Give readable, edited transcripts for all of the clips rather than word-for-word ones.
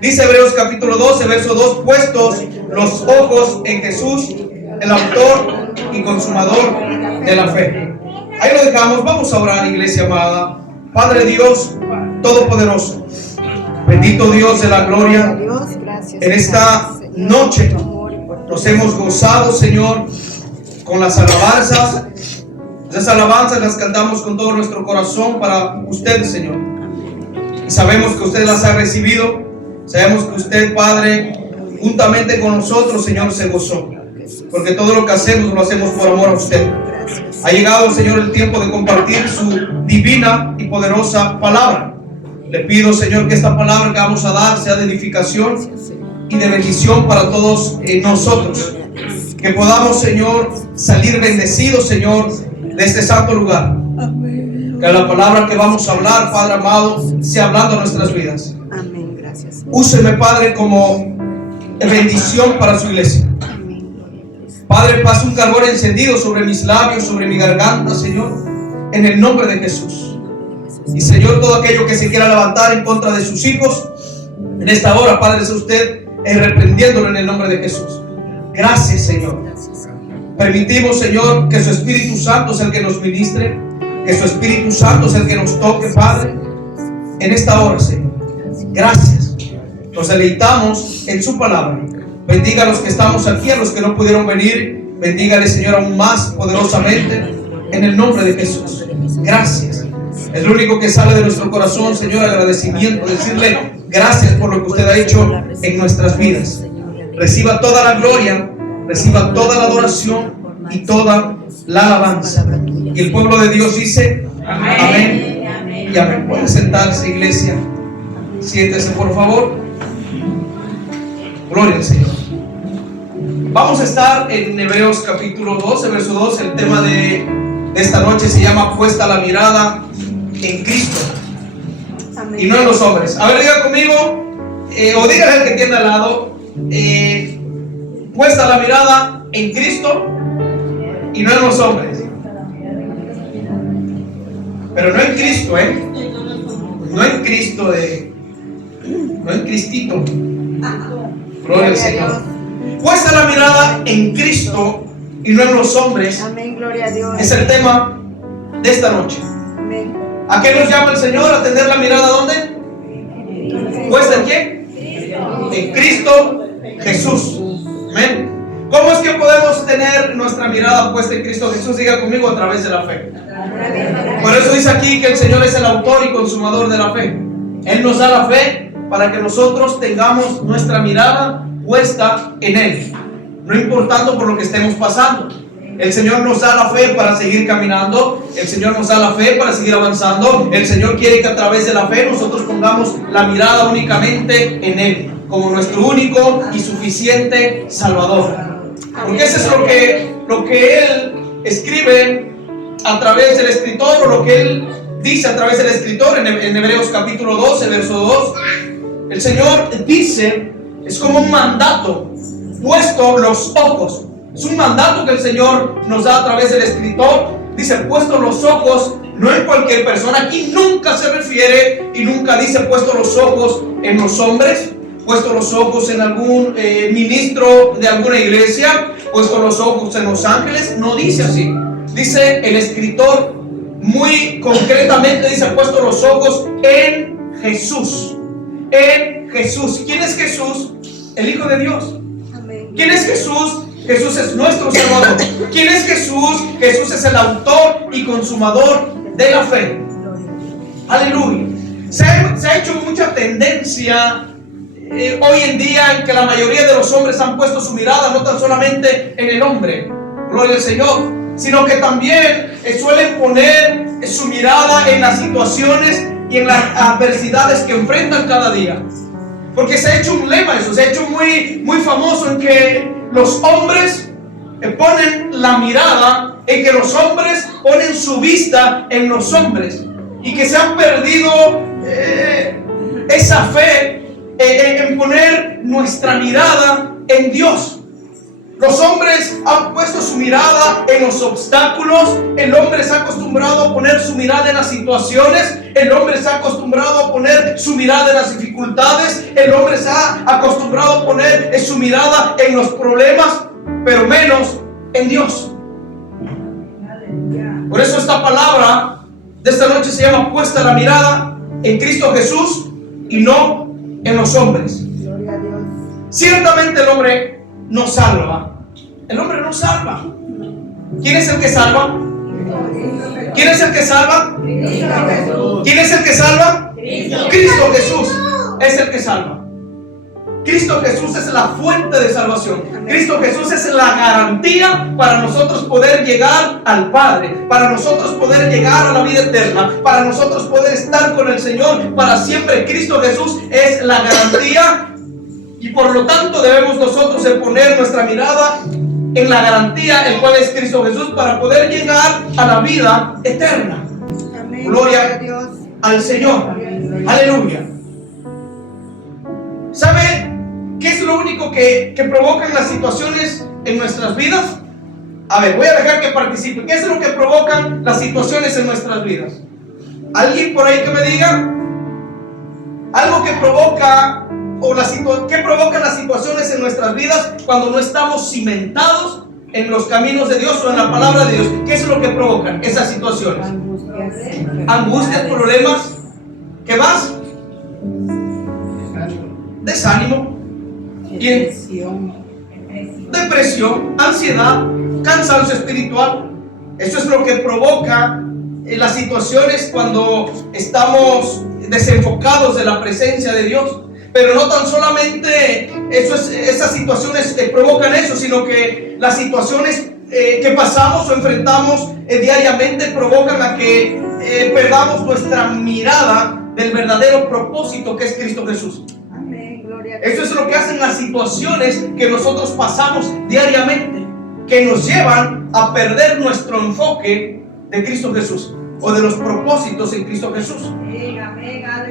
Dice Hebreos capítulo 12, verso 2, puestos los ojos en Jesús, el autor y consumador de la fe. Ahí lo dejamos. Vamos a orar, iglesia amada. Padre Dios Todopoderoso, bendito Dios de la gloria, en esta noche nos hemos gozado, Señor, con las alabanzas. Esas alabanzas las cantamos con todo nuestro corazón para usted, Señor. Y sabemos que usted las ha recibido. Sabemos que usted, Padre, juntamente con nosotros, Señor, se gozó. Porque todo lo que hacemos lo hacemos por amor a usted. Ha llegado, Señor, el tiempo de compartir su divina y poderosa palabra. Le pido, Señor, que esta palabra que vamos a dar sea de edificación y de bendición para todos nosotros. Que podamos, Señor, salir bendecidos, Señor, de este santo lugar. Que la palabra que vamos a hablar, Padre amado, sea hablando a nuestras vidas. Amén, gracias. Úseme, Padre, como bendición para su iglesia. Padre, pase un carbón encendido sobre mis labios, sobre mi garganta, Señor, en el nombre de Jesús. Y, Señor, todo aquello que se quiera levantar en contra de sus hijos, en esta hora, Padre, sea usted reprendiéndolo en el nombre de Jesús. Gracias, Señor. Permitimos, Señor, que su Espíritu Santo sea el que nos ministre, que su Espíritu Santo sea el que nos toque, Padre, en esta hora, Señor. Gracias. Nos deleitamos en su palabra. Bendiga a los que estamos aquí, a los que no pudieron venir. Bendígale, Señor, aún más poderosamente en el nombre de Jesús. Gracias. Es lo único que sale de nuestro corazón, Señor, agradecimiento. Decirle gracias por lo que usted ha hecho en nuestras vidas. Reciba toda la gloria, reciba toda la adoración y toda la alabanza. Y el pueblo de Dios dice amén y amén. Puede sentarse, iglesia. Siéntese, por favor. Gloria al Señor. Vamos a estar en Hebreos capítulo 12, verso 2. El tema de esta noche se llama puesta la mirada en Cristo y no en los hombres. A ver, diga conmigo, o dígale al que tiene al lado, puesta la mirada en Cristo y no en los hombres. Pero no en Cristo, no en Cristo, no en Cristito. Gloria al Señor. Puesta la mirada en Cristo y no en los hombres. Amén, gloria a Dios. Es el tema de esta noche. Amén. ¿A qué nos llama el Señor? ¿A tener la mirada dónde? ¿Puesta en qué? En Cristo Jesús. Amén. ¿Cómo es que podemos tener nuestra mirada puesta en Cristo Jesús? Diga conmigo, a través de la fe. Por eso dice aquí que el Señor es el autor y consumador de la fe. Él nos da la fe para que nosotros tengamos nuestra mirada puesta en Él, no importando por lo que estemos pasando. El Señor nos da la fe para seguir caminando. El Señor nos da la fe para seguir avanzando. El Señor quiere que a través de la fe nosotros pongamos la mirada únicamente en Él, como nuestro único y suficiente Salvador. Porque eso es lo que Él escribe a través del escritor, o lo que Él dice a través del escritor en Hebreos capítulo 12, verso 2. El Señor dice, es como un mandato, puesto los ojos. Es un mandato que el Señor nos da a través del escritor. Dice, puesto los ojos, no en cualquier persona. Aquí nunca se refiere y nunca dice puesto los ojos en los hombres, puesto los ojos en algún ministro de alguna iglesia, puesto los ojos en los ángeles. No dice así. Dice el escritor muy concretamente, dice, puesto los ojos en Jesús. En Jesús. ¿Quién es Jesús? El Hijo de Dios. Amén. ¿Quién es Jesús? Jesús es nuestro Salvador. ¿Quién es Jesús? Jesús es el autor y consumador de la fe. Aleluya. Se ha hecho mucha tendencia hoy en día en que la mayoría de los hombres han puesto su mirada no tan solamente en el hombre, gloria al Señor, sino que también suelen poner su mirada en las situaciones y en las adversidades que enfrentan cada día. Porque se ha hecho un lema eso, se ha hecho muy, muy famoso en que los hombres ponen la mirada, en que los hombres ponen su vista en los hombres, y que se han perdido esa fe en poner nuestra mirada en Dios. Los hombres han puesto su mirada en los obstáculos. El hombre se ha acostumbrado a poner su mirada en las situaciones. El hombre se ha acostumbrado a poner su mirada en las dificultades. El hombre se ha acostumbrado a poner su mirada en los problemas, pero menos en Dios. Por eso esta palabra de esta noche se llama puesta la mirada en Cristo Jesús y no en los hombres. Gloria a Dios. Ciertamente el hombre no salva. El hombre no salva. ¿Quién es el que salva? ¿Quién es el que salva? ¿Quién es el que salva? Cristo Jesús es el que salva. Cristo Jesús es la fuente de salvación. Cristo Jesús es la garantía para nosotros poder llegar al Padre, para nosotros poder llegar a la vida eterna, para nosotros poder estar con el Señor para siempre. Cristo Jesús es la garantía y por lo tanto debemos nosotros poner nuestra mirada en la garantía, el cual es Cristo Jesús, para poder llegar a la vida eterna. Amén. Gloria a Dios. al Señor. Aleluya. ¿Sabe qué es lo único que provocan las situaciones en nuestras vidas? A ver, voy a dejar que participe. ¿Qué es lo que provocan las situaciones en nuestras vidas? ¿Alguien por ahí que me diga? Algo que provoca ¿qué provocan las situaciones en nuestras vidas cuando no estamos cimentados en los caminos de Dios o en la palabra de Dios? ¿Qué es lo que provocan esas situaciones? Angustias, problemas. ¿Qué más? Desánimo. Depresión, ansiedad, cansancio espiritual. Eso es lo que provoca las situaciones cuando estamos desenfocados de la presencia de Dios. Pero no tan solamente esas situaciones provocan eso, sino que las situaciones que pasamos o enfrentamos diariamente provocan a que perdamos nuestra mirada del verdadero propósito que es Cristo Jesús. Amén. Gloria a Dios. Eso es lo que hacen las situaciones que nosotros pasamos diariamente, que nos llevan a perder nuestro enfoque de Cristo Jesús o de los propósitos en Cristo Jesús.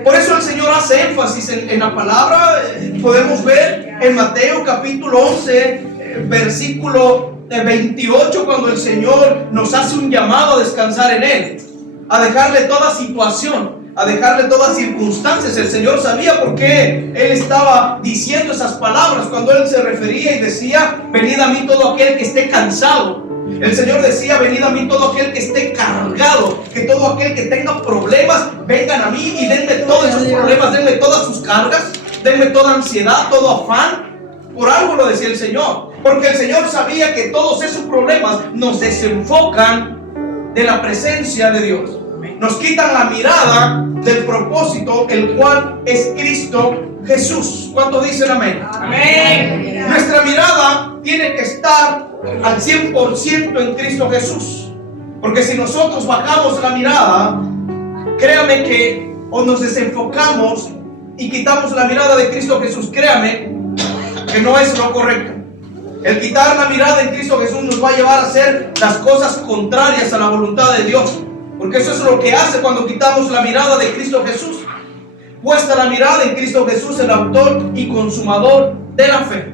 Por eso el Señor hace énfasis en la palabra. Podemos ver en Mateo capítulo 11, versículo 28, cuando el Señor nos hace un llamado a descansar en Él, a dejarle toda situación, a dejarle todas circunstancias. El Señor sabía por qué Él estaba diciendo esas palabras cuando Él se refería y decía: venid a mí todo aquel que esté cansado. El Señor decía: venid a mí todo aquel que esté cargado, que todo aquel que tenga problemas, vengan a mí y denme todos esos problemas, denme todas sus cargas, denme toda ansiedad, todo afán. Por algo lo decía el Señor, porque el Señor sabía que todos esos problemas nos desenfocan de la presencia de Dios, nos quitan la mirada del propósito, el cual es Cristo Jesús. ¿Cuántos dicen amén? Amén. Nuestra mirada tiene que estar al 100% en Cristo Jesús, porque si nosotros bajamos la mirada, créame que o nos desenfocamos y quitamos la mirada de Cristo Jesús, créame que no es lo correcto. El quitar la mirada en Cristo Jesús nos va a llevar a hacer las cosas contrarias a la voluntad de Dios, porque eso es lo que hace cuando quitamos la mirada de Cristo Jesús. Puesta la mirada en Cristo Jesús, el autor y consumador de la fe.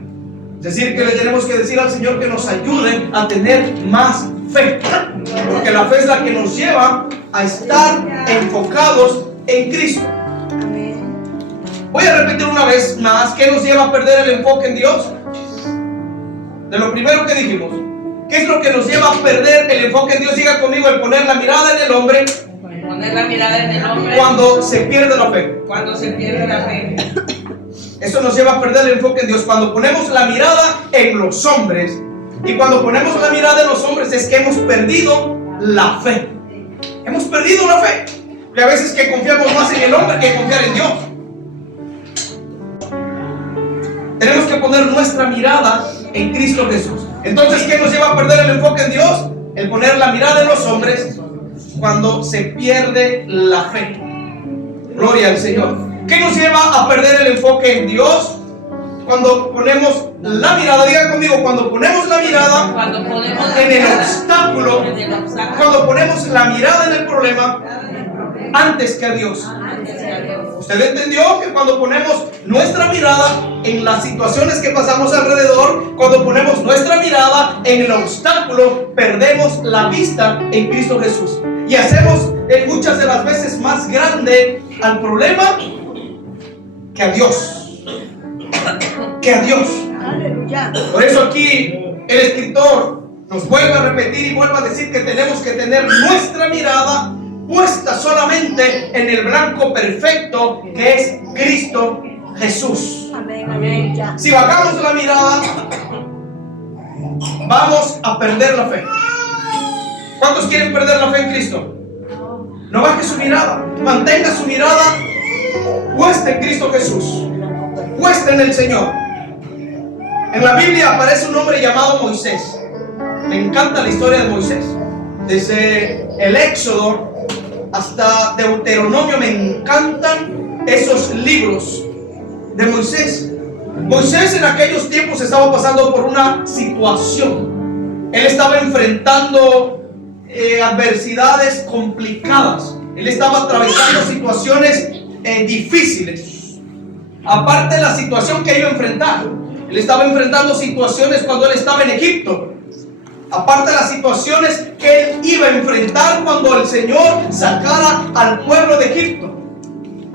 Es decir, que le tenemos que decir al Señor que nos ayude a tener más fe, porque la fe es la que nos lleva a estar enfocados en Cristo. Amén. Voy a repetir una vez más: ¿qué nos lleva a perder el enfoque en Dios? De lo primero que dijimos, ¿qué es lo que nos lleva a perder el enfoque en Dios? Diga conmigo: el poner la mirada en el hombre. Poner la mirada en el hombre Cuando se pierde la fe. cuando se pierde la fe. Eso nos lleva a perder el enfoque en Dios. Cuando ponemos la mirada en los hombres, y cuando ponemos la mirada en los hombres, es que hemos perdido la fe. Hemos perdido la fe. Y a veces que confiamos más en el hombre que confiar en Dios. Tenemos que poner nuestra mirada en Cristo Jesús. Entonces, ¿qué nos lleva a perder el enfoque en Dios? El poner la mirada en los hombres cuando se pierde la fe. Gloria al Señor. ¿Qué nos lleva a perder el enfoque en Dios? Cuando ponemos la mirada, diga conmigo, cuando ponemos la mirada Cuando ponemos la en el mirada obstáculo, en el obstáculo, cuando ponemos la mirada en el problema antes que a Dios. antes que a Dios. Usted entendió que cuando ponemos nuestra mirada en las situaciones que pasamos alrededor, cuando ponemos nuestra mirada en el obstáculo, perdemos la vista en Cristo Jesús. Y hacemos muchas de las veces más grande al problema que a Dios. Que a Dios. Aleluya. Por eso aquí el escritor nos vuelve a repetir y vuelve a decir que tenemos que tener nuestra mirada puesta solamente en el blanco perfecto que es Cristo Jesús. Amén. Aleluya. Si bajamos la mirada, vamos a perder la fe. ¿Cuántos quieren perder la fe en Cristo? No baje su mirada, mantenga su mirada puesta en Cristo Jesús, puesta en el Señor. En la Biblia aparece un hombre llamado Moisés. Me encanta la historia de Moisés. Desde el Éxodo hasta Deuteronomio me encantan esos libros de Moisés. Moisés en aquellos tiempos estaba pasando por una situación. Él estaba enfrentando adversidades complicadas. Él estaba atravesando situaciones difíciles. Aparte de la situación que iba a enfrentar, él estaba enfrentando situaciones cuando él estaba en Egipto. Aparte de las situaciones que él iba a enfrentar cuando el Señor sacara al pueblo de Egipto.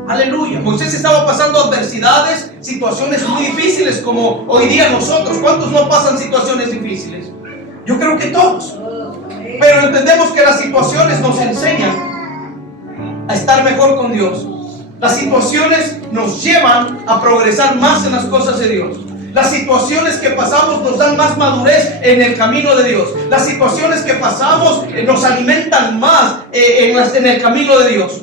Aleluya. Moisés estaba pasando adversidades, situaciones muy difíciles como hoy día nosotros. ¿Cuántos no pasan situaciones difíciles? Yo creo que todos. Pero entendemos que las situaciones nos enseñan a estar mejor con Dios. Las situaciones nos llevan a progresar más en las cosas de Dios. Las situaciones que pasamos nos dan más madurez en el camino de Dios. Las situaciones que pasamos nos alimentan más en el camino de Dios.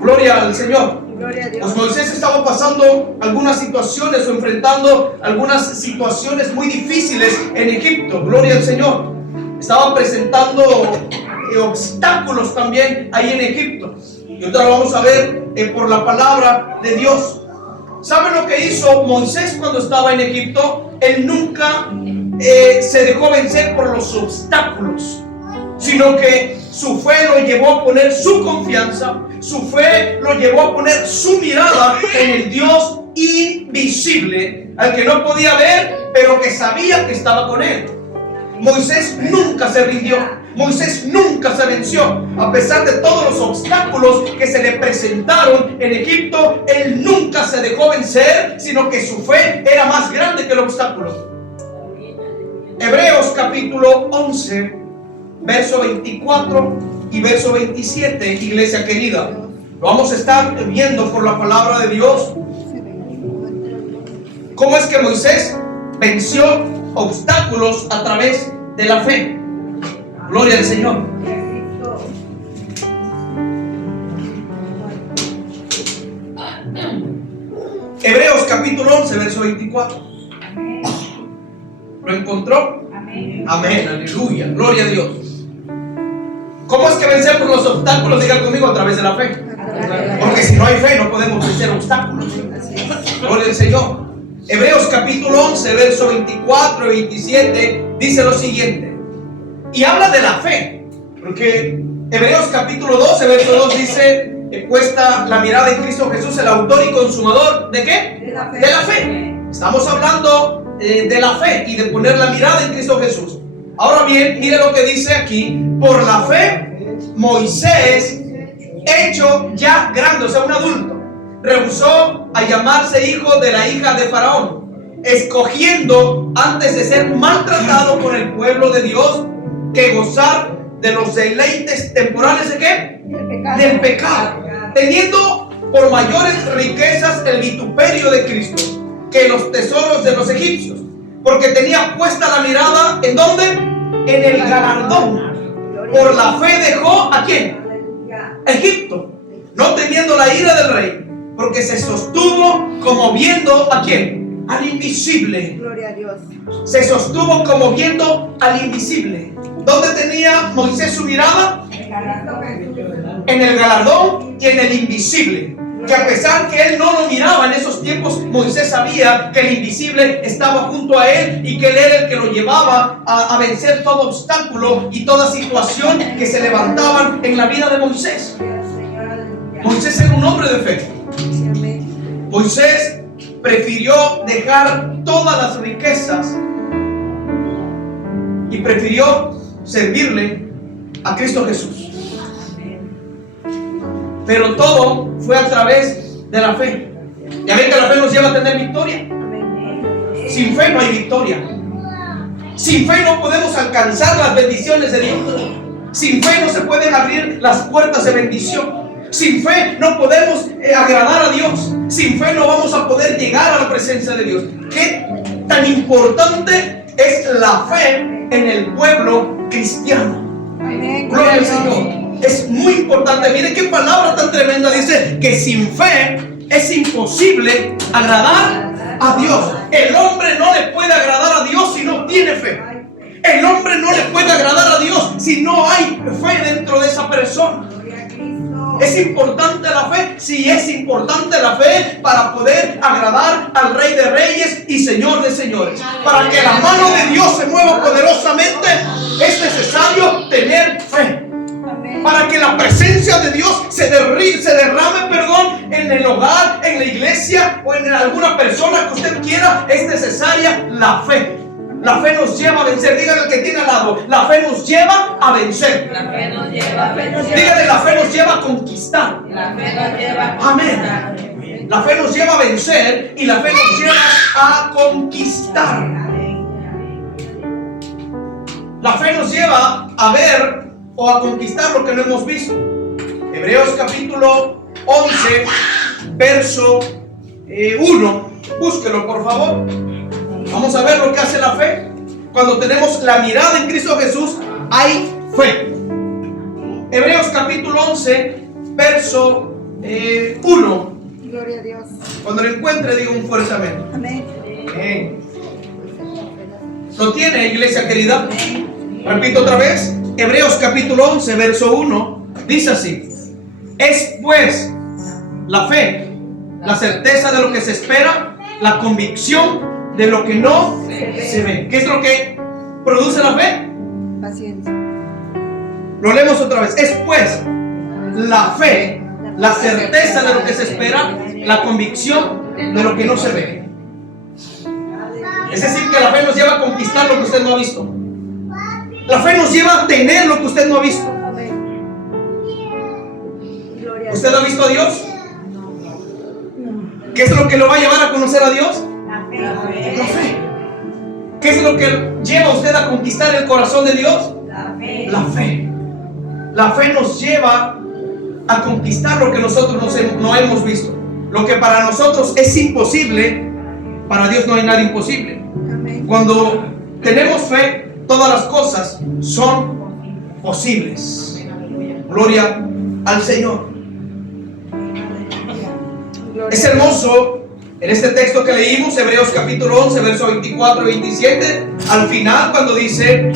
Gloria al Señor. Gloria a Dios. Pues Moisés estaba pasando algunas situaciones o enfrentando algunas situaciones muy difíciles en Egipto. Gloria al Señor. Estaba presentando obstáculos también ahí en Egipto. Y ahora lo vamos a ver por la palabra de Dios. ¿Saben lo que hizo Moisés cuando estaba en Egipto? Él nunca se dejó vencer por los obstáculos, sino que su fe lo llevó a poner su confianza, su fe lo llevó a poner su mirada en el Dios invisible, al que no podía ver, pero que sabía que estaba con él. Moisés nunca se rindió. Moisés nunca se venció. A pesar de todos los obstáculos que se le presentaron en Egipto, él nunca se dejó vencer, sino que su fe era más grande que el obstáculo. Hebreos capítulo 11, verso 24 y verso 27, iglesia querida. Lo vamos a estar viendo por la palabra de Dios. ¿Cómo es que Moisés venció obstáculos a través de la fe? Gloria al Señor. Hebreos capítulo 11, verso 24. ¿Lo encontró? Amén. Amén, aleluya, gloria a Dios. ¿Cómo es que vencemos los obstáculos? Diga conmigo, a través de la fe. Porque si no hay fe no podemos vencer obstáculos. Gloria al Señor. Hebreos capítulo 11, verso 24 y 27 dice lo siguiente. Y habla de la fe, porque Hebreos capítulo 12, verso 2 dice que puesta la mirada en Cristo Jesús, el autor y consumador ¿de qué? De la fe. De la fe. Estamos hablando de la fe y de poner la mirada en Cristo Jesús. Ahora bien, mire lo que dice aquí. Por la fe, Moisés, hecho ya grande, o sea, un adulto, rehusó a llamarse hijo de la hija de Faraón, escogiendo antes de ser maltratado por el pueblo de Dios que gozar de los deleites temporales ¿de qué? Del pecado, teniendo por mayores riquezas el vituperio de Cristo que los tesoros de los egipcios, porque tenía puesta la mirada ¿en dónde? En el galardón. Por la fe dejó ¿a quién? Egipto, no temiendo la ira del rey, porque se sostuvo como viendo ¿a quién? Al invisible. Gloria a Dios. Se sostuvo como viendo al invisible. ¿Dónde tenía Moisés su mirada? En el galardón y en el invisible. Que a pesar que él no lo miraba en esos tiempos, Moisés sabía que el invisible estaba junto a él y que él era el que lo llevaba a vencer todo obstáculo y toda situación que se levantaban en la vida de Moisés. Moisés era un hombre de fe. Moisés prefirió dejar todas las riquezas y prefirió servirle a Cristo Jesús. Pero todo fue a través de la fe. Ya ven que la fe nos lleva a tener victoria. Sin fe no hay victoria. Sin fe no podemos alcanzar las bendiciones de Dios. Sin fe no se pueden abrir las puertas de bendición. Sin fe no podemos agradar a Dios. Sin fe no vamos a poder llegar a la presencia de Dios. ¿Qué tan importante es la fe en el pueblo cristiano? Gloria al Señor. Es muy importante. Mire qué palabra tan tremenda. Dice que sin fe es imposible agradar a Dios. El hombre no le puede agradar a Dios si no tiene fe. El hombre no le puede agradar a Dios si no hay fe dentro de esa persona. ¿Es importante la fe? Sí, es importante la fe para poder agradar al Rey de Reyes y Señor de Señores. Para que la mano de Dios se mueva poderosamente, es necesario tener fe. Para que la presencia de Dios se derrame, en el hogar, en la iglesia o en alguna persona que usted quiera, es necesaria la fe. La fe nos lleva a vencer. Dígale al que tiene al lado: la fe nos lleva a vencer. La fe nos lleva a vencer. Dígale: la fe nos lleva a conquistar. La fe nos lleva a conquistar. Amén. La fe nos lleva a vencer y la fe nos lleva a conquistar. La fe nos lleva a ver o a conquistar lo que no hemos visto. Hebreos capítulo 11, verso 1. Búsquelo, por favor. Vamos a ver lo que hace la fe. Cuando tenemos la mirada en Cristo Jesús, hay fe. Hebreos capítulo 11, verso 1. Gloria a Dios. Cuando lo encuentre, diga un fuerte amén. Amén. Amén. ¿Lo tiene, iglesia querida? Repito otra vez. Hebreos capítulo 11, verso 1. Dice así: es pues la fe, la certeza de lo que se espera, la convicción de lo que no se ve. ¿Qué es lo que produce la fe? Paciencia. Lo leemos otra vez. Es pues la fe, la certeza de lo que se espera, la convicción de lo que no se ve. Es decir, que la fe nos lleva a conquistar lo que usted no ha visto. La fe nos lleva a tener lo que usted no ha visto. ¿Usted ha visto a Dios? ¿Qué es lo que lo va a llevar a conocer a Dios? La fe. ¿Qué es lo que lleva a usted a conquistar el corazón de Dios? La fe. La fe nos lleva a conquistar lo que nosotros no hemos visto. Lo que para nosotros es imposible, para Dios no hay nada imposible. Cuando tenemos fe, todas las cosas son posibles. Gloria al Señor. Es hermoso en este texto que leímos, Hebreos capítulo 11, versos 24 y 27, al final, cuando dice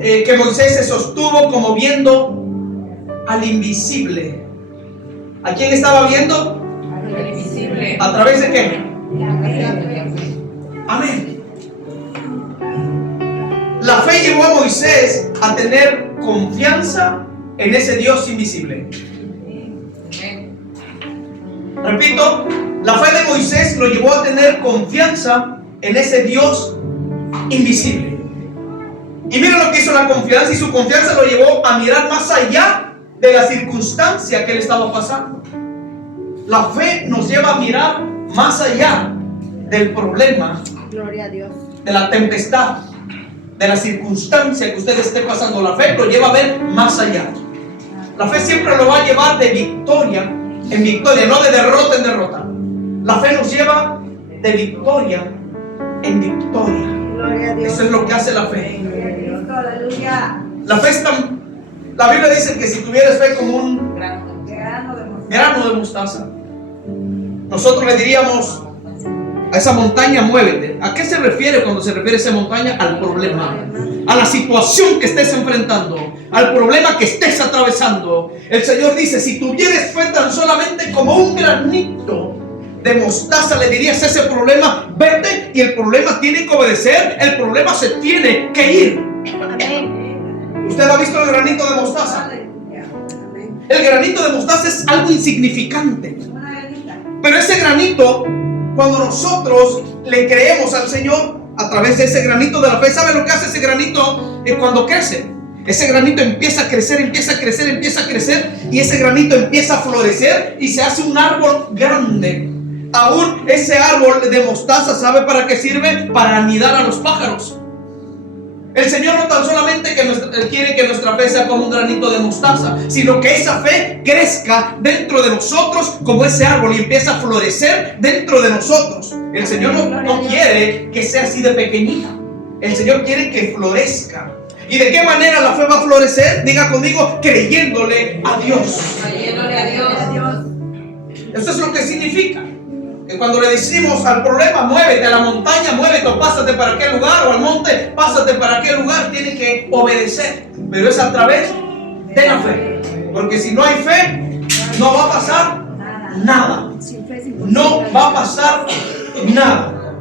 que Moisés se sostuvo como viendo al invisible. ¿A quién estaba viendo? Al invisible. ¿A través de qué? Amén. La fe llevó a Moisés a tener confianza en ese Dios invisible. Repito, la fe de Moisés lo llevó a tener confianza en ese Dios invisible. Y mira lo que hizo la confianza, y su confianza lo llevó a mirar más allá de la circunstancia que él estaba pasando. La fe nos lleva a mirar más allá del problema, Gloria a Dios, de la tempestad, de la circunstancia que usted esté pasando. La fe lo lleva a ver más allá. La fe siempre lo va a llevar de victoria en victoria, no de derrota en derrota. La fe nos lleva de victoria en victoria. gloria a Dios. Eso es lo que hace la fe. Aleluya. La fe es tan... La Biblia dice que si tuvieras fe como un grano de mostaza, nosotros le diríamos a esa montaña: muévete. ¿A qué se refiere cuando se refiere a esa montaña? Al problema, a la situación que estés enfrentando, al problema que estés atravesando. El Señor dice: si tuvieres fe tan solamente como un granito de mostaza, le dirías a ese problema: vete, y el problema tiene que obedecer, el problema se tiene que ir. Amén. ¿Usted ha visto el granito de mostaza? El granito de mostaza es algo insignificante. Pero ese granito, cuando nosotros le creemos al Señor a través de ese granito de la fe, ¿sabe lo que hace ese granito cuando crece? Ese granito empieza a crecer, empieza a crecer, empieza a crecer, y ese granito empieza a florecer y se hace un árbol grande. Aún ese árbol de mostaza, ¿sabe para qué sirve? Para anidar a los pájaros. El Señor no tan solamente quiere que nuestra fe sea como un granito de mostaza, sino que esa fe crezca dentro de nosotros como ese árbol y empieza a florecer dentro de nosotros. El Señor no quiere que sea así de pequeñita. El Señor quiere que florezca. ¿Y de qué manera la fe va a florecer? Diga conmigo, creyéndole a Dios. Creyéndole a Dios. Eso es lo que significa. Que cuando le decimos al problema, muévete a la montaña, muévete o pásate para aquel lugar, o al monte, pásate para aquel lugar, tiene que obedecer. Pero es a través de la fe. Porque si no hay fe, no va a pasar nada. No va a pasar nada.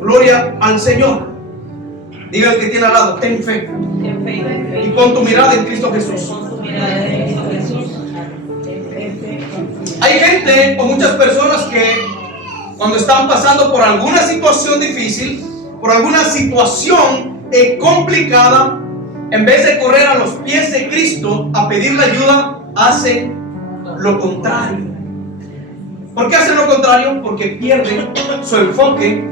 Gloria al Señor. Diga al que tiene al lado, ten fe. Y pon tu mirada en Cristo Jesús. Hay gente o muchas personas que cuando están pasando por alguna situación difícil, por alguna situación complicada, en vez de correr a los pies de Cristo a pedirle ayuda, hacen lo contrario. ¿Por qué hacen lo contrario? Porque pierden su enfoque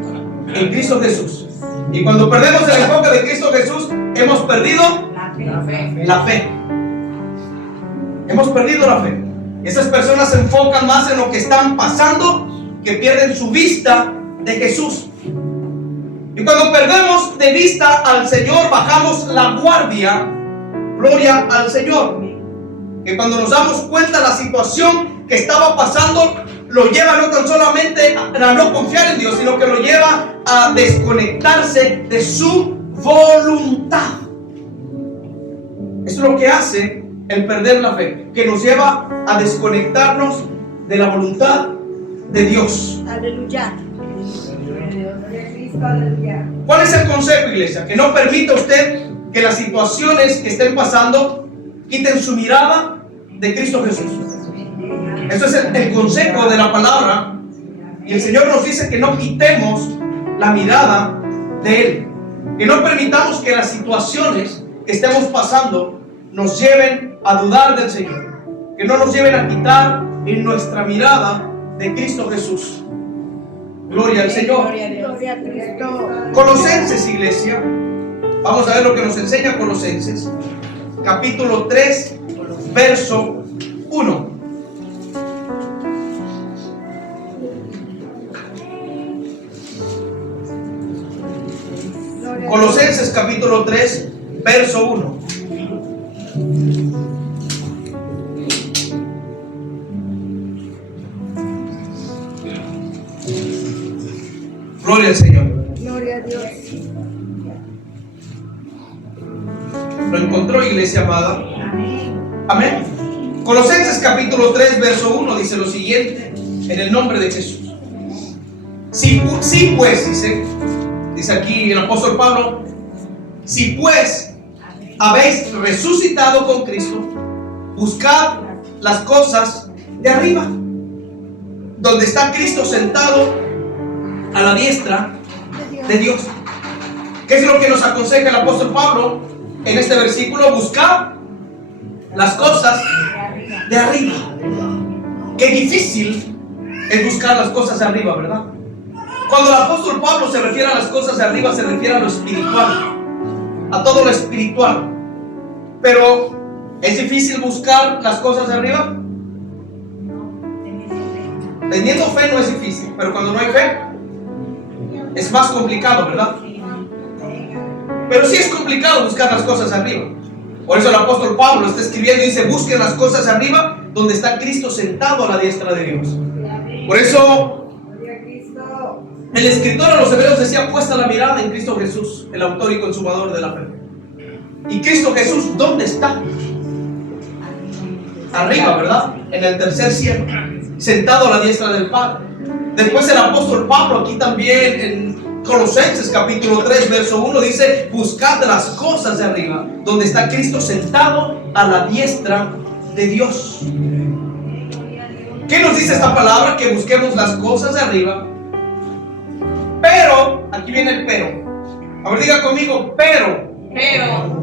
en Cristo Jesús. Y cuando perdemos el enfoque de Cristo Jesús, hemos perdido la fe. Hemos perdido la fe. Esas personas se enfocan más en lo que están pasando, que pierden su vista de Jesús. Y cuando perdemos de vista al Señor, bajamos la guardia. Gloria al Señor. Que cuando nos damos cuenta de la situación que estaba pasando, lo lleva no tan solamente a no confiar en Dios, sino que lo lleva a desconectarse de su voluntad. Eso es lo que hace el perder la fe, que nos lleva a desconectarnos de la voluntad de Dios. Aleluya. ¿Cuál es el consejo, iglesia? Que no permita usted que las situaciones que estén pasando quiten su mirada de Cristo Jesús. Eso es el consejo de la palabra. Y el Señor nos dice que no quitemos la mirada de Él. Que no permitamos que las situaciones que estemos pasando nos lleven a dudar del Señor. Que no nos lleven a quitar en nuestra mirada de Cristo Jesús. Gloria al Señor. Gloria a Cristo. Colosenses, iglesia. Vamos a ver lo que nos enseña Colosenses. Capítulo 3, verso 1. Colosenses capítulo 3, verso 1. Gloria al Señor. Gloria a Dios. ¿Lo encontró, iglesia amada? Amén. Amén. Colosenses capítulo 3, verso 1 dice lo siguiente, en el nombre de Jesús. Sí, pues, dice aquí el apóstol Pablo, si pues habéis resucitado con Cristo, buscad las cosas de arriba, donde está Cristo sentado a la diestra de Dios. ¿Qué es lo que nos aconseja el apóstol Pablo en este versículo? Buscad las cosas de arriba. Qué difícil es buscar las cosas de arriba, ¿verdad? Cuando el apóstol Pablo se refiere a las cosas de arriba, se refiere a lo espiritual, a todo lo espiritual. Pero ¿es difícil buscar las cosas de arriba? Teniendo fe no es difícil, pero cuando no hay fe es más complicado, ¿verdad? Pero sí es complicado buscar las cosas de arriba. Por eso el apóstol Pablo está escribiendo y dice: busquen las cosas de arriba, donde está Cristo sentado a la diestra de Dios. Por eso el escritor a los Hebreos decía: puesta la mirada en Cristo Jesús, el autor y consumador de la fe. ¿Y Cristo Jesús dónde está? Arriba, ¿verdad? En el tercer cielo, sentado a la diestra del Padre. Después el apóstol Pablo aquí también en Colosenses capítulo 3 verso 1 dice: buscad las cosas de arriba, donde está Cristo sentado a la diestra de Dios. ¿Qué nos dice esta palabra? Que busquemos las cosas de arriba. Pero, aquí viene el pero. A ver, diga conmigo, pero.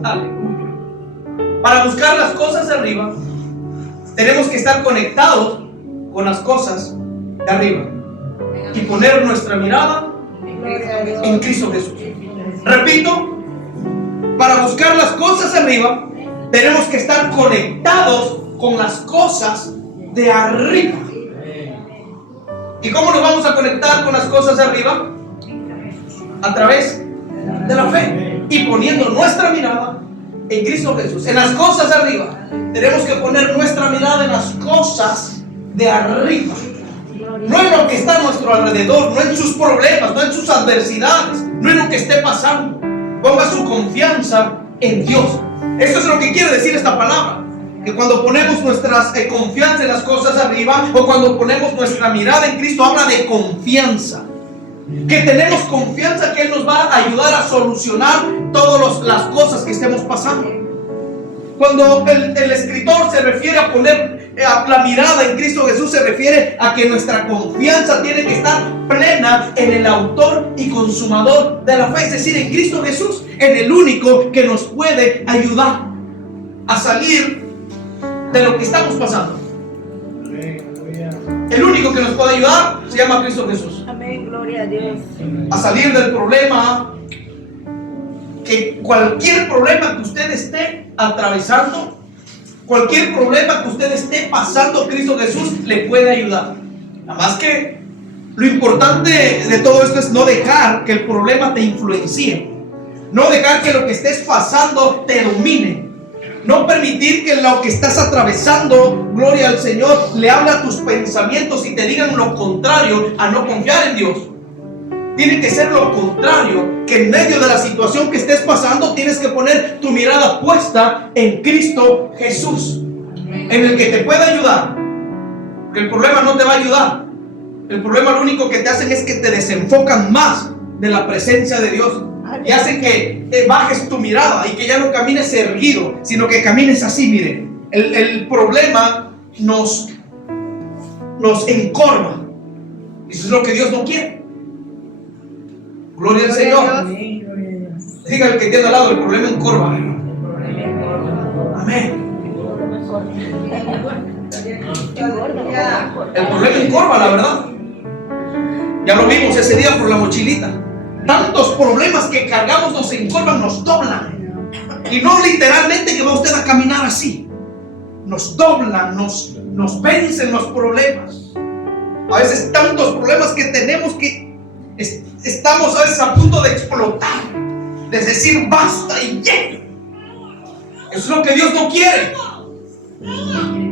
Aleluya. Para buscar las cosas de arriba, tenemos que estar conectados con las cosas de arriba y poner nuestra mirada en Cristo Jesús. Repito, para buscar las cosas de arriba, tenemos que estar conectados con las cosas de arriba. ¿Y cómo nos vamos a conectar con las cosas de arriba? A través de la fe y poniendo nuestra mirada en Cristo Jesús, en las cosas de arriba. Tenemos que poner nuestra mirada en las cosas de arriba, no en lo que está a nuestro alrededor, no en sus problemas, no en sus adversidades, no en lo que esté pasando. Ponga su confianza en Dios. Eso es lo que quiere decir esta palabra, que cuando ponemos nuestra confianza en las cosas de arriba, o cuando ponemos nuestra mirada en Cristo, habla de confianza. Que tenemos confianza que Él nos va a ayudar a solucionar todas las cosas que estemos pasando. Cuando el escritor se refiere a poner la mirada en Cristo Jesús, se refiere a que nuestra confianza tiene que estar plena en el autor y consumador de la fe, es decir, en Cristo Jesús, en el único que nos puede ayudar a salir de lo que estamos pasando. El único que nos puede ayudar se llama Cristo Jesús. Amén, gloria a Dios. A salir del problema, que cualquier problema que usted esté atravesando, cualquier problema que usted esté pasando, Cristo Jesús le puede ayudar. Nada más que lo importante de todo esto es no dejar que el problema te influencie, no dejar que lo que estés pasando te domine. No permitir que lo que estás atravesando, gloria al Señor, le hable a tus pensamientos y te digan lo contrario a no confiar en Dios. Tiene que ser lo contrario, que en medio de la situación que estés pasando tienes que poner tu mirada puesta en Cristo Jesús, en el que te puede ayudar. Porque el problema no te va a ayudar. El problema lo único que te hacen es que te desenfocan más de la presencia de Dios. Y hacen que bajes tu mirada y que ya no camines erguido, sino que camines así. Mire, el problema nos encorva. Eso es lo que Dios no quiere. Gloria al Señor. Diga el que tiene al lado, el problema encorva. Amén. El problema encorva, la verdad. Ya lo vimos ese día por la mochilita. Tantos problemas que cargamos nos encorvan, nos doblan. Y no literalmente que va usted a caminar así. Nos doblan, nos vencen los problemas. A veces tantos problemas que tenemos que estamos a veces a punto de explotar, de decir basta y ya. Eso es lo que Dios no quiere.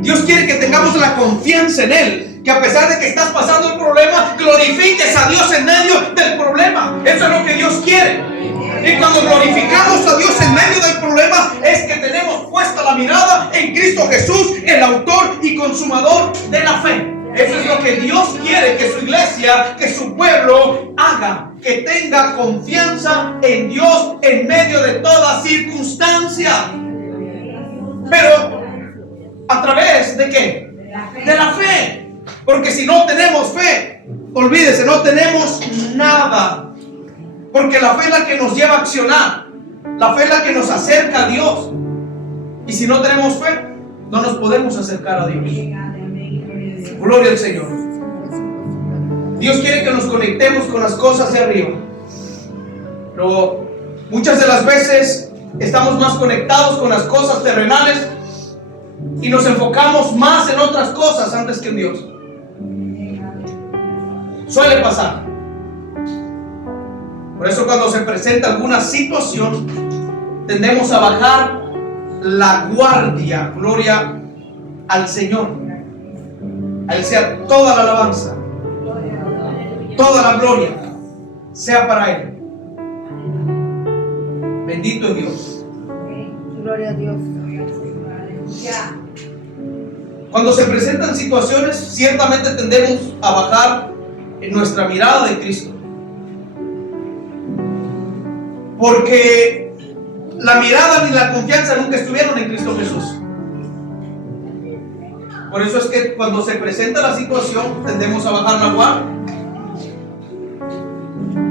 Dios quiere que tengamos la confianza en Él, que a pesar de que estás pasando el problema, glorifiques a Dios en medio del problema. Eso es lo que Dios quiere. Y cuando glorificamos a Dios en medio del problema, es que tenemos puesta la mirada en Cristo Jesús, el autor y consumador de la fe. Eso es lo que Dios quiere que su iglesia, que su pueblo haga, que tenga confianza en Dios en medio de toda circunstancia. Pero ¿a través de qué? De la fe. Porque si no tenemos fe, olvídese, no tenemos nada. Porque la fe es la que nos lleva a accionar. La fe es la que nos acerca a Dios. Y si no tenemos fe, no nos podemos acercar a Dios. Gloria al Señor. Dios quiere que nos conectemos con las cosas de arriba. Pero muchas de las veces estamos más conectados con las cosas terrenales y nos enfocamos más en otras cosas antes que en Dios. Suele pasar. Por eso cuando se presenta alguna situación, tendemos a bajar la guardia. Gloria al Señor. A Él sea toda la alabanza, toda la gloria sea para Él. Bendito es Dios. Gloria a Dios. Cuando se presentan situaciones, ciertamente tendemos a bajar en nuestra mirada de Cristo. Porque la mirada ni la confianza nunca estuvieron en Cristo Jesús. Por eso es que cuando se presenta la situación tendemos a bajar la guardia.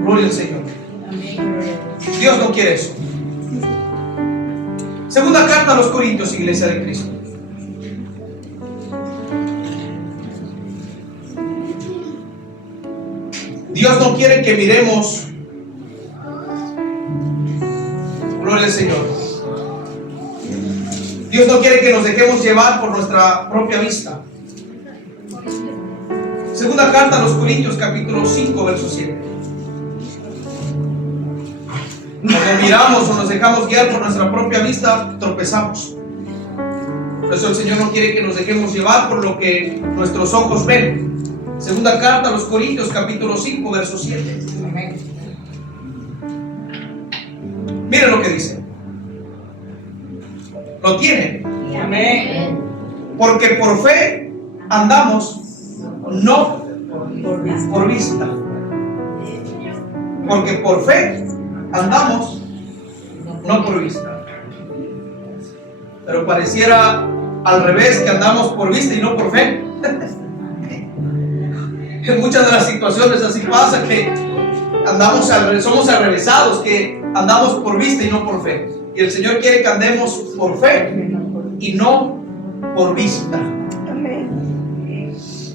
Gloria al Señor. Dios no quiere eso. Segunda carta a los Corintios, iglesia de Cristo. Dios no quiere que miremos. Gloria al Señor. Dios no quiere que nos dejemos llevar por nuestra propia vista. Segunda carta a los Corintios, capítulo 5, verso 7. Cuando miramos o nos dejamos guiar por nuestra propia vista, tropezamos. Por eso el Señor no quiere que nos dejemos llevar por lo que nuestros ojos ven. Segunda carta a los Corintios, capítulo 5, verso 7. Miren lo que dice. ¿Lo tienen? Amén. Porque por fe andamos, no por vista. Porque por fe andamos, no por vista. Pero pareciera al revés, que andamos por vista y no por fe. En muchas de las situaciones así pasa, que somos arrevesados, que andamos por vista y no por fe. Y el Señor quiere que andemos por fe y no por vista.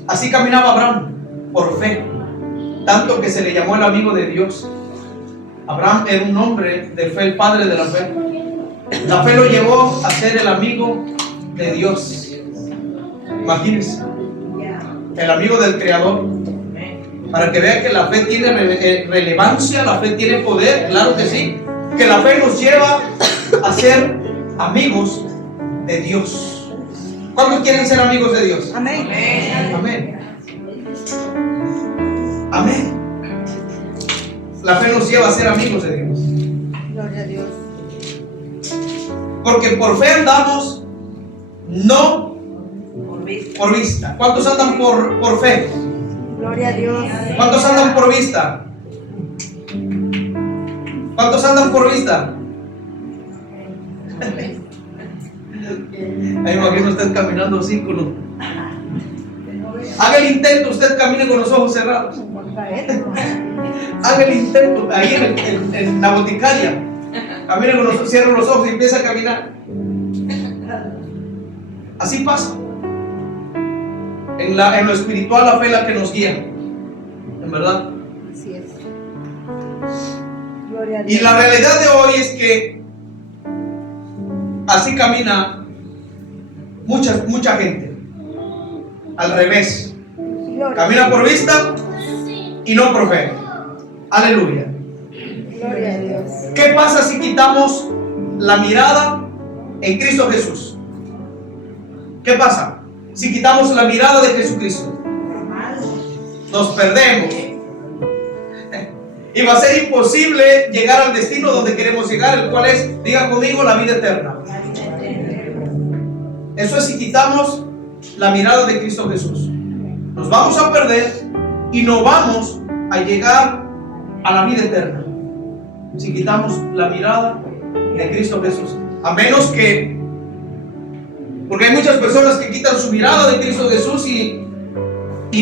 Así caminaba Abraham, por fe, tanto que se le llamó el amigo de Dios. Abraham era un hombre de fe, el padre de la fe. La fe lo llevó a ser el amigo de Dios. Imagínense, el amigo del Creador. Para que vean que la fe tiene relevancia, la fe tiene poder, claro que sí. Que la fe nos lleva a ser amigos de Dios. ¿Cuántos quieren ser amigos de Dios? Amén. Amén. Amén. La fe nos lleva a ser amigos de Dios. Gloria a Dios. Porque por fe andamos, no por vista. ¿Cuántos andan por fe? Gloria a Dios. ¿Cuántos andan por vista? ¿Cuántos andan por vista? Ahí imagino usted caminando así con los... Haga el intento, usted camine con los ojos cerrados. Haga el intento ahí en la boticaria. Camine con los ojos, cierra los ojos y empieza a caminar. Así pasa. En lo espiritual, la fe es la que nos guía. En verdad. Así es. Gloria a Dios. Y la realidad de hoy es que así camina mucha gente. Al revés. Camina por vista y no por fe. Aleluya. Gloria a Dios. ¿Qué pasa si quitamos la mirada en Cristo Jesús? ¿Qué pasa si quitamos la mirada de Jesucristo? Nos perdemos. Y va a ser imposible llegar al destino donde queremos llegar, el cual es, diga conmigo, la vida eterna. Eso es si quitamos la mirada de Cristo Jesús. Nos vamos a perder y no vamos a llegar a la vida eterna si quitamos la mirada de Cristo Jesús. A menos que, porque hay muchas personas que quitan su mirada de Cristo Jesús y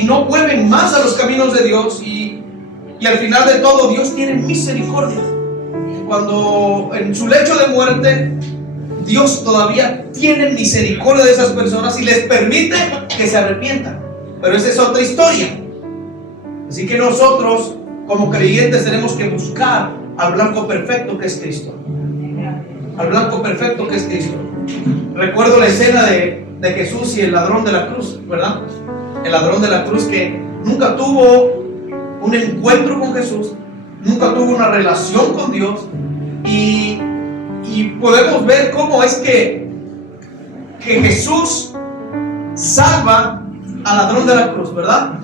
no vuelven más a los caminos de Dios, y al final de todo Dios tiene misericordia. Cuando en su lecho de muerte Dios todavía tiene misericordia de esas personas y les permite que se arrepientan. Pero esa es otra historia. Así que nosotros como creyentes tenemos que buscar al blanco perfecto que es Cristo. Al blanco perfecto que es Cristo. Recuerdo la escena de Jesús y el ladrón de la cruz, ¿verdad? El ladrón de la cruz que nunca tuvo un encuentro con Jesús, nunca tuvo una relación con Dios, y podemos ver cómo es que Jesús salva al ladrón de la cruz, ¿verdad?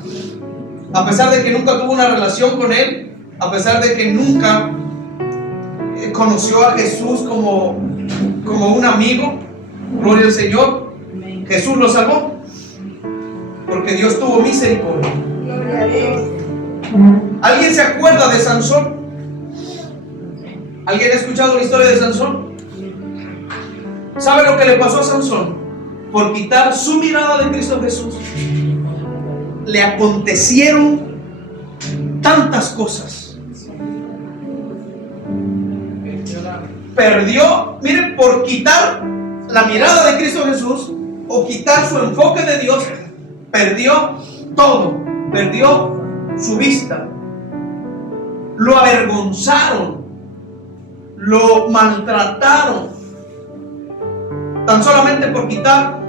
A pesar de que nunca tuvo una relación con él, a pesar de que nunca conoció a Jesús como un amigo, gloria al Señor, Jesús lo salvó porque Dios tuvo misericordia. Gloria a Dios. ¿Alguien se acuerda de Sansón? ¿Alguien ha escuchado la historia de Sansón? ¿Sabe lo que le pasó a Sansón? por quitar su mirada de Cristo Jesús, le acontecieron tantas cosas. Perdió, miren, por quitar la mirada de Cristo Jesús o quitar su enfoque de Dios, perdió todo. Perdió su vista. Lo avergonzaron, lo maltrataron, tan solamente por quitar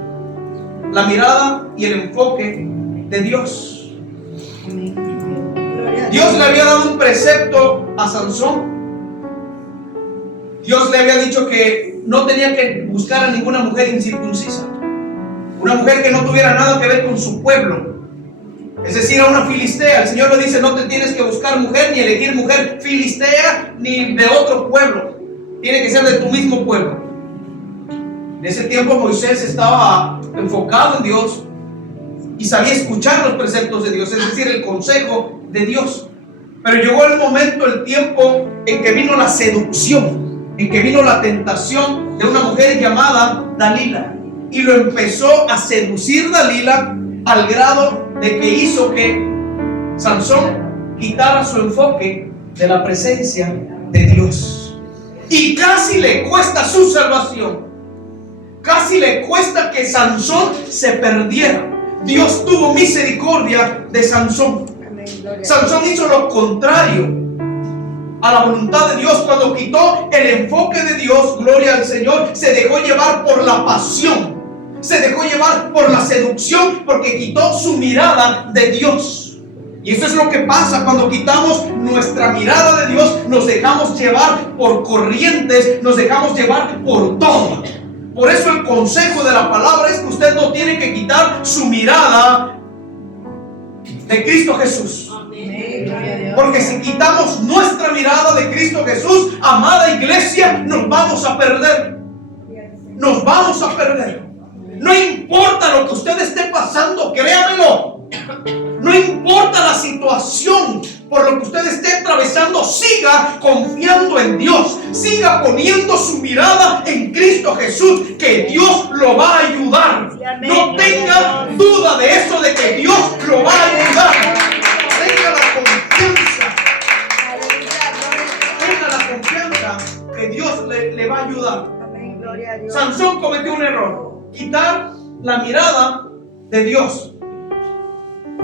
la mirada y el enfoque de Dios. Dios le había dado un precepto a Sansón. Dios le había dicho que no tenía que buscar a ninguna mujer incircuncisa, una mujer que no tuviera nada que ver con su pueblo, es decir, a una filistea. El Señor le dice: no te tienes que buscar mujer ni elegir mujer filistea ni de otro pueblo, tiene que ser de tu mismo pueblo. En ese tiempo Moisés estaba enfocado en Dios y sabía escuchar los preceptos de Dios, es decir, el consejo de Dios. Pero llegó el momento, el tiempo en que vino la seducción, en que vino la tentación de una mujer llamada Dalila, y lo empezó a seducir Dalila al grado de que hizo que Sansón quitara su enfoque de la presencia de Dios, y casi le cuesta su salvación. Casi le cuesta que Sansón se perdiera. Dios tuvo misericordia de Sansón. Sansón hizo lo contrario a la voluntad de Dios. Cuando quitó el enfoque de Dios, gloria al Señor, se dejó llevar por la pasión, se dejó llevar por la seducción, porque quitó su mirada de Dios. Y eso es lo que pasa cuando quitamos nuestra mirada de Dios. Nos dejamos llevar por corrientes, nos dejamos llevar por todo. Por eso el consejo de la palabra es que usted no tiene que quitar su mirada de Cristo Jesús. Porque si quitamos nuestra mirada de Cristo Jesús, amada iglesia, nos vamos a perder. Nos vamos a perder. No importa lo que usted esté pasando, créamelo. No importa la situación por lo que usted esté atravesando, siga confiando en Dios. Siga poniendo su mirada en Cristo Jesús, que Dios lo va a ayudar. No tenga duda de eso, de que Dios lo va a ayudar. Tenga la confianza que Dios le va a ayudar. Sansón cometió un error: quitar la mirada de Dios.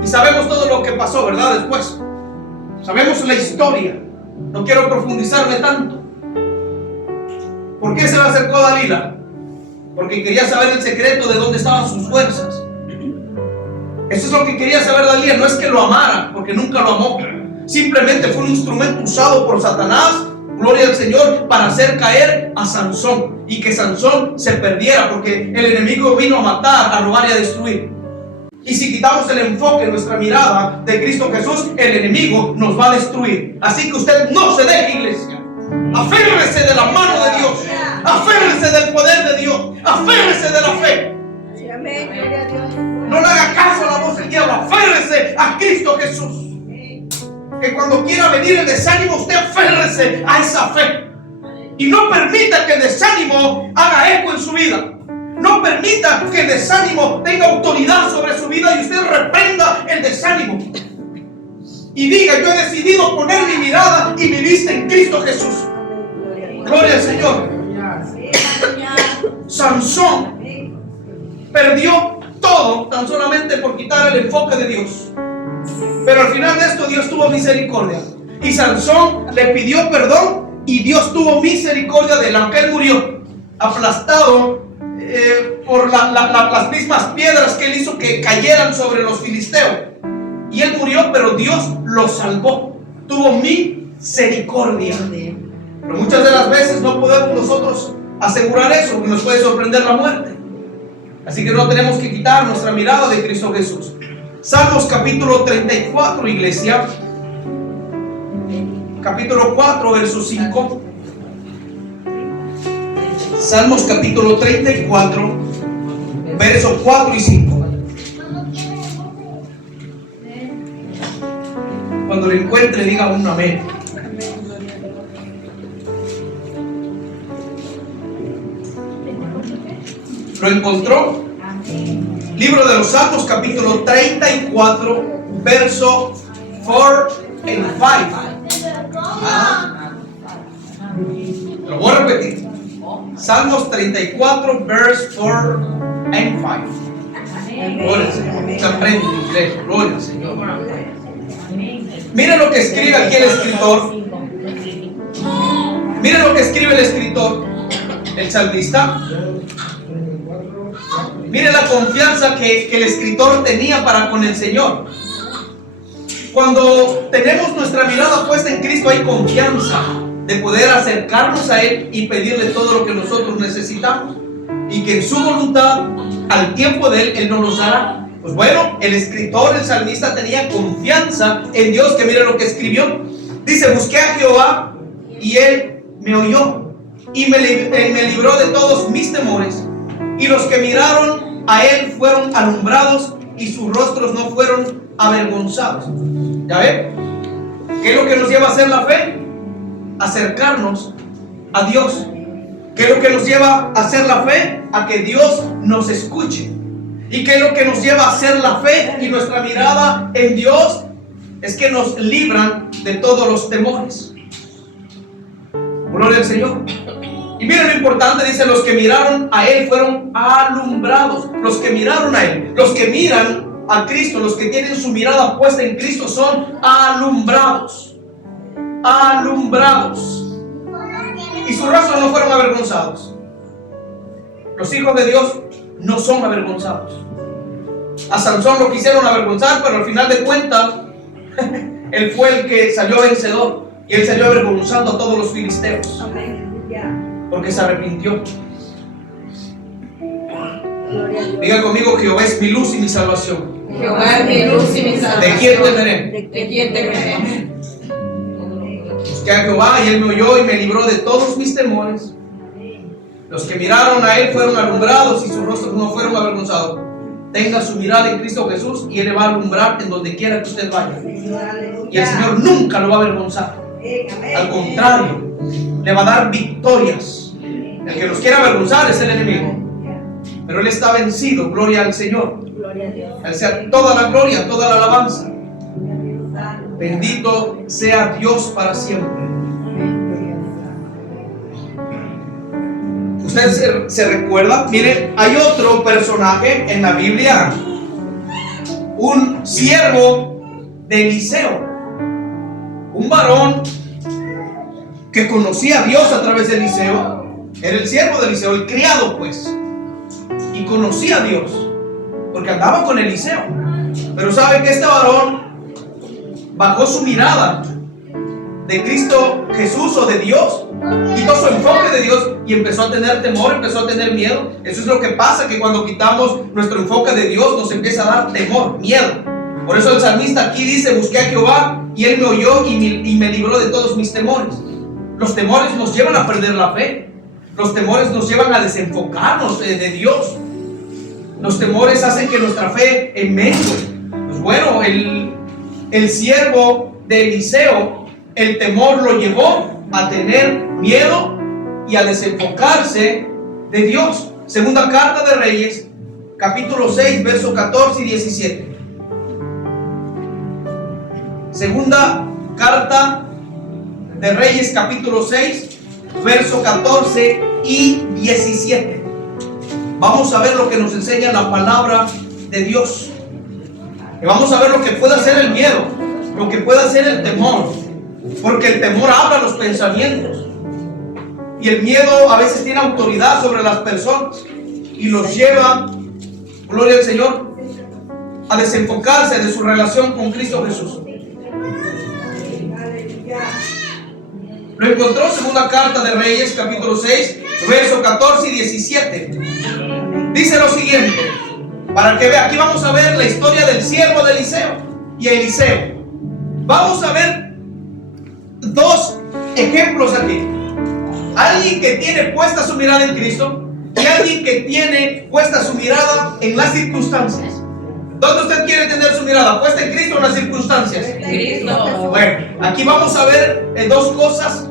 Y sabemos todo lo que pasó, ¿verdad? Después sabemos la historia. No quiero profundizarme tanto. ¿Por qué se le acercó a Dalila? Porque quería saber el secreto de dónde estaban sus fuerzas. Eso es lo que quería saber Dalila. No es que lo amara, porque nunca lo amó. Simplemente fue un instrumento usado por Satanás, gloria al Señor, para hacer caer a Sansón y que Sansón se perdiera, porque el enemigo vino a matar, a robar y a destruir. Y si quitamos el enfoque, nuestra mirada de Cristo Jesús, el enemigo nos va a destruir. Así que usted no se deje, iglesia. Aférrese de la mano de Dios. Aférrese del poder de Dios. Aférrese de la fe. No le haga caso a la voz del diablo. Aférrese a Cristo Jesús. Que cuando quiera venir el desánimo, usted aférrese a esa fe. Y no permita que el desánimo haga eco en su vida. No permita que el desánimo tenga autoridad sobre su vida, y usted reprenda el desánimo y diga: yo he decidido poner mi mirada y mi vista en Cristo Jesús. Gloria al Señor. Sansón perdió todo tan solamente por quitar el enfoque de Dios. Pero al final de esto Dios tuvo misericordia, y Sansón le pidió perdón, y Dios tuvo misericordia de él, aunque él murió aplastado por las mismas piedras que él hizo que cayeran sobre los filisteos. Y él murió, pero Dios lo salvó. Tuvo misericordia. Pero muchas de las veces no podemos nosotros asegurar eso, porque nos puede sorprender la muerte. Así que no tenemos que quitar nuestra mirada de Cristo Jesús. Salmos capítulo 34, iglesia. Capítulo 4, verso 5. Salmos capítulo 34, versos 4 y 5. Cuando lo encuentre, diga un amén. ¿Lo encontró? Libro de los Salmos, capítulo 34, verso 4 and 5. Lo voy a repetir. Salmos 34, verse 4 and 5. Gloria al Señor. Se aprende en inglés. Gloria al Señor. Mira lo que escribe aquí el escritor. Mira lo que escribe el escritor, el salmista. Mire la confianza que el escritor tenía para con el Señor. Cuando tenemos nuestra mirada puesta en Cristo, hay confianza de poder acercarnos a Él y pedirle todo lo que nosotros necesitamos, y que en su voluntad, al tiempo de Él, Él nos los dará. Pues bueno, el escritor, el salmista, tenía confianza en Dios, que mire lo que escribió. Dice: busqué a Jehová y Él me oyó y me libró de todos mis temores, y los que miraron a Él fueron alumbrados y sus rostros no fueron avergonzados. ¿Ya ve? ¿Qué es lo que nos lleva a hacer la fe? Acercarnos a Dios. ¿Qué es lo que nos lleva a hacer la fe? A que Dios nos escuche. ¿Y qué es lo que nos lleva a hacer la fe y nuestra mirada en Dios? Es que nos libran de todos los temores. Gloria al Señor. Y miren lo importante, dice: los que miraron a Él fueron alumbrados. Los que miraron a Él, los que miran a Cristo, los que tienen su mirada puesta en Cristo, son alumbrados. Alumbrados. Y sus rostros no fueron avergonzados. Los hijos de Dios no son avergonzados. A Sansón lo quisieron avergonzar, pero al final de cuentas él fue el que salió vencedor, y él salió avergonzando a todos los filisteos, porque se arrepintió. Diga conmigo: Jehová es mi luz y mi salvación. Jehová es mi luz y mi salvación. ¿De quién temeré? ¿De quién temeré? Busqué a Jehová y Él me oyó y me libró de todos mis temores. Los que miraron a Él fueron alumbrados y sus rostros no fueron avergonzados. Tenga su mirada en Cristo Jesús y Él le va a alumbrar en donde quiera que usted vaya. Y el Señor nunca lo va a avergonzar. Al contrario, le va a dar victorias. El que nos quiera avergonzar es el enemigo, pero Él está vencido. Gloria al Señor. A Él sea toda la gloria, toda la alabanza. Bendito sea Dios para siempre. ¿Usted se recuerda? Miren, hay otro personaje en la Biblia, un siervo de Eliseo, un varón que conocía a Dios a través de Eliseo. Era el siervo de Eliseo, el criado pues, y conocía a Dios porque andaba con Eliseo. Pero sabe que este varón bajó su mirada de Cristo Jesús o de Dios, quitó su enfoque de Dios y empezó a tener temor, empezó a tener miedo. Eso es lo que pasa, que cuando quitamos nuestro enfoque de Dios nos empieza a dar temor, miedo. Por eso el salmista aquí dice: busqué a Jehová y Él me oyó y me libró de todos mis temores. Los temores nos llevan a perder la fe. Los temores nos llevan a desenfocarnos de Dios. Los temores hacen que nuestra fe mengue. Pues bueno, el siervo de Eliseo, el temor lo llevó a tener miedo y a desenfocarse de Dios. Segunda carta de Reyes, capítulo 6, verso 14 y 17. Segunda carta de Reyes, capítulo 6, verso 14 y 17. Vamos a ver lo que nos enseña la palabra de Dios. Y vamos a ver lo que puede hacer el miedo, lo que puede hacer el temor. Porque el temor habla los pensamientos. Y el miedo a veces tiene autoridad sobre las personas y los lleva, gloria al Señor, a desenfocarse de su relación con Cristo Jesús. Lo encontró segunda carta de Reyes, capítulo 6, verso 14 y 17. Dice lo siguiente, para que vea. Aquí vamos a ver la historia del siervo de Eliseo y Eliseo. Vamos a ver dos ejemplos aquí. Alguien que tiene puesta su mirada en Cristo y alguien que tiene puesta su mirada en las circunstancias. ¿Dónde usted quiere tener su mirada? ¿Puesta en Cristo o en las circunstancias? Cristo. Bueno, aquí vamos a ver dos cosas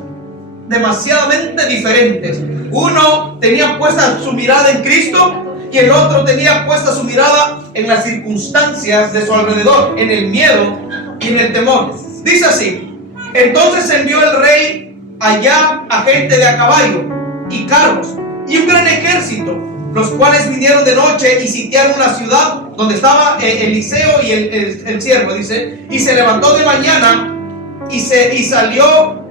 demasiadamente diferentes. Uno tenía puesta su mirada en Cristo y el otro tenía puesta su mirada en las circunstancias de su alrededor, en el miedo y en el temor. Dice así: entonces envió el rey allá a gente de a caballo y carros y un gran ejército, los cuales vinieron de noche y sitiaron la ciudad donde estaba Eliseo y el siervo, dice, y se levantó de mañana y salió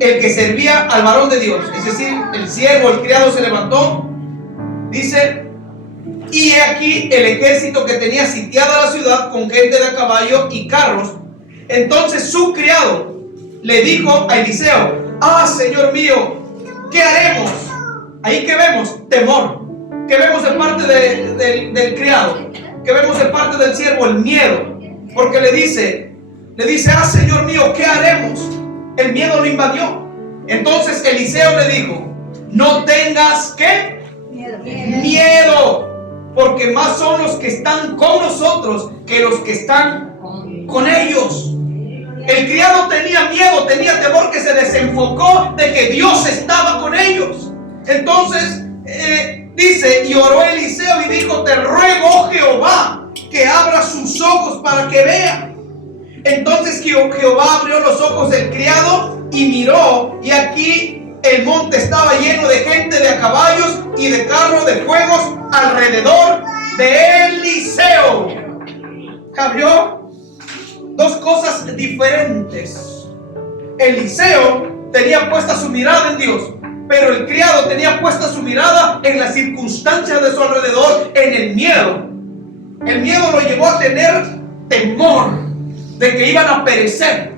el que servía al varón de Dios, es decir, el siervo, el criado se levantó, dice, y he aquí el ejército que tenía sitiada la ciudad con gente de a caballo y carros. Entonces su criado le dijo a Eliseo: ah, Señor mío, ¿qué haremos? Ahí que vemos temor, que vemos de parte del criado, que vemos de parte del siervo el miedo, porque le dice, ah, Señor mío, ¿qué haremos? El miedo lo invadió. Entonces Eliseo le dijo: no tengas ¿qué? Miedo, porque más son los que están con nosotros que los que están con ellos. El criado tenía miedo, tenía temor, que se desenfocó de que Dios estaba con ellos. Entonces dice, y oró Eliseo y dijo: te ruego, oh Jehová, que abra sus ojos para que vea. Entonces Jehová abrió los ojos del criado y miró, y aquí el monte estaba lleno de gente de a caballos y de carros de fuegos alrededor de Eliseo. Abrió dos cosas diferentes. Eliseo tenía puesta su mirada en Dios, pero el criado tenía puesta su mirada en las circunstancias de su alrededor, en el miedo. El miedo lo llevó a tener temor de que iban a perecer.